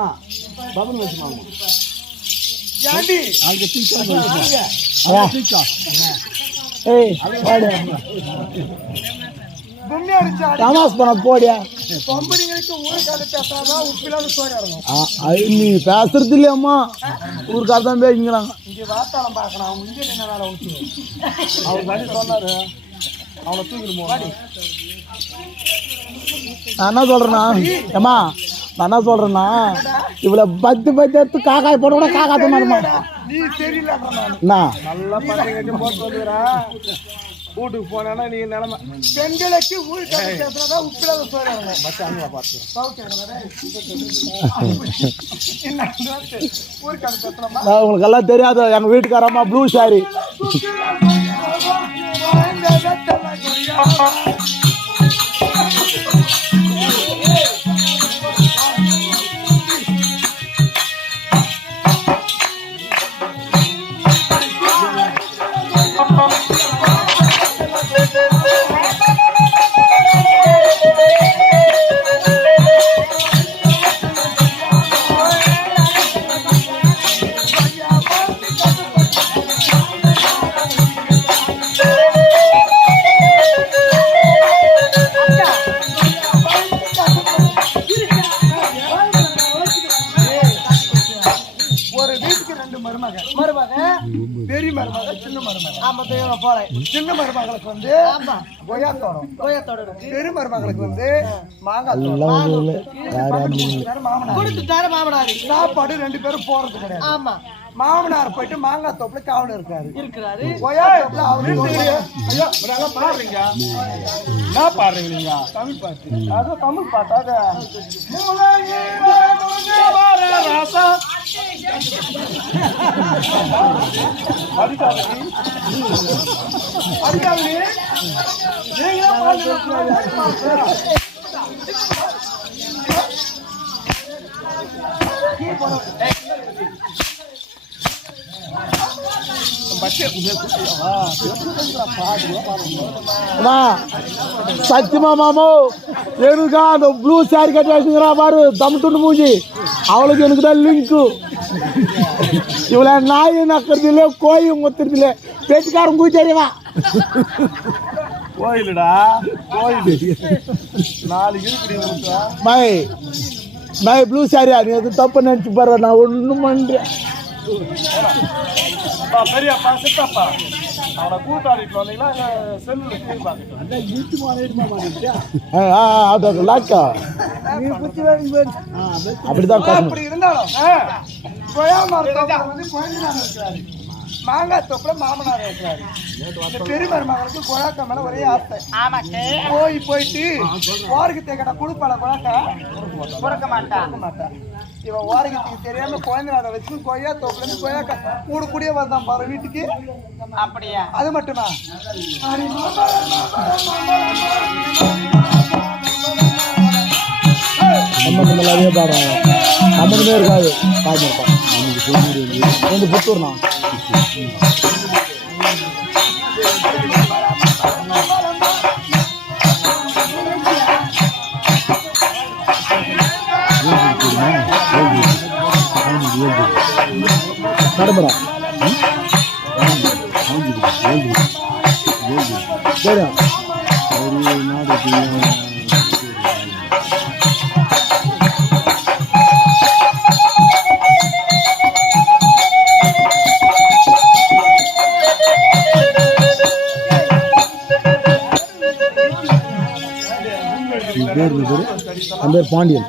அம்மா பபன் வச்சுமா யாண்டி அங்க தீச்சா ஏய் வாடா கும்மி அடிச்சா தமாஸ் பண்ண போடியா கம்பெனிங்களுக்கு ஊருக்காக பேசாதான் உப்பில்லாத சோறு இறங்கும். நீ பேசுறது இல்லையம்மா ஊருக்காக தான் பேசிக்கிறாங்க. இங்க வார்த்தாளம் பார்க்கணும். அவன் இங்கே என்ன வேலை உனக்கு? அவர் தாண்டி சொன்னாரு அவனை தூக்கிடுமோ. நான் என்ன சொல்றேன்னா ஏம்மா நான் என்ன சொல்றேன்னா இவ்வளோ பத்து எடுத்து காக்காய் போட கூட காக்கா தோணுமா நீ தெரியலன்ற என்ன நல்லா பண்டிகை போட்டு வந்துடுறேன். வீட்டுக்கு போனா நீ நிலைமை பெண்களுக்கு ஊருக்காக பேசுறதான் உப்பில்லாத சோறு இறங்கும். பஸ் அங்கே பார்த்து ஊருக்காக பேசலாமா? உங்களுக்கு எல்லாம் தெரியாது எங்க வீட்டுக்காரம்மா ப்ளூ சாரி பெரிய மருமக சின்ன மருமக. சின்ன மருமகளுக்கு வந்து கொய்யா தோடம், பெரிய மருமகளுக்கு வந்து மாங்காய் மாமனார். சாப்பாடு 2 பேரும் போறது கிடையாது. மாமனார் போயிட்டு மாங்காய் தோப்புல காவல் இருக்காரு. கொய்யா தோப்புல அவரு பாடுறீங்க. என்ன பாடுறீங்க நீங்க? தமிழ் பாட்டு. அது தமிழ் பாட்டு. அது சத்தியமா மாமோ எனக்கா அந்த ப்ளூ சாரி கட்டி வச்சுக்கிறா பாரு தம் துண்டு மூஞ்சி அவளுக்கு எனக்கு தான் லிங்க்கு. இவ்வளோ நாய் நக்கிறது இல்லை கோழி முத்துறது இல்லை பேச்சுக்காரன் கூச்சரியவா கோயிலுடா கோயில் 4 இருக்கு. பாய் பாய் ப்ளூ சாரியா நீ எது தப்பு நினச்சி பாரு நான் ஒன்றும் பண்ணுறேன். பெரியப்பா சித்தப்பா அவனை கூட்டாளிட்டு வந்தீங்கன்னா செல்லு லாக்கா அப்படிதான் அப்படி இருந்தாலும் மாங்காய் தோப்புல மாமனார் இருக்கிறாரு. பெரிய மருமகளுக்கு குழாக்க மேல ஒரே ஆசை. போயிட்டு ஓரகத்தை கேட்டா குடுப்பாள குழக்க மாட்டான். இவன் ஓரகத்துக்கு தெரியாம குழந்தை வச்சு கொய்யா தோப்புல இருந்து கொய்யாக்கா கூடிய வந்தான் பாரு வீட்டுக்கு. அப்படியா? அது மட்டுமா சம்பந்தமே பாடுறாங்க. சம்பந்தமே இருக்காது. கொஞ்சம் புத்தூர்ண்ணா நடம்படா சரி அந்த பாண்டியன்